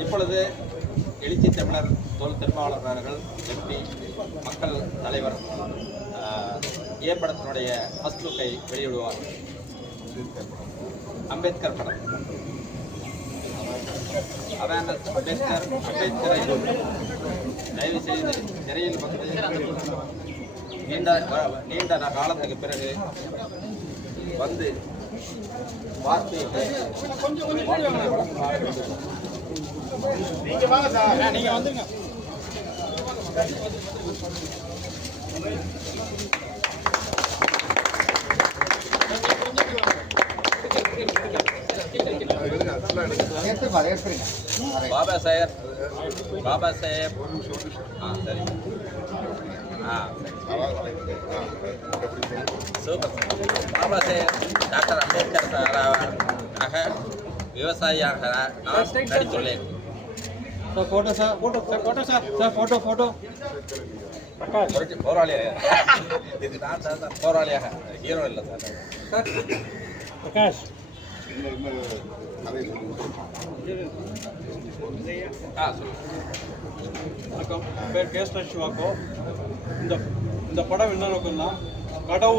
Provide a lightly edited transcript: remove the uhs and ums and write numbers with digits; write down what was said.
இப்பொழுது எழுச்சி தமிழர் தொல் திருமாவளவர்கள் எம்பி மக்கள் தலைவர் ஏற்படத்தினுடைய ஃபர்ஸ்ட் லுக்கை வெளியிடுவார். அம்பேத்கர் படம் அம்பேத்கரை தயவு செய்து திரையில் வந்து நீண்ட காலத்துக்கு பிறகு வந்து பார்த்து நீங்க வந்துங்க. பாபா சாஹேப் சரி சூப்பர். பாபா சாஹேப் டாக்டர் அம்பேத்கர் சாராக விவசாயியாக நான் நடித்துள்ளேன். Photo sir, photo sir, photo sir, sir photo photo போராளியாக இது நான் சார் போராளியாக ஹீரோ இல்லை சார். பிரகாஷ் வணக்கம், பேர் கேஸ்டர் சிவாக்கோ. இந்த படம் என்ன நோக்கம்னா கடவுள்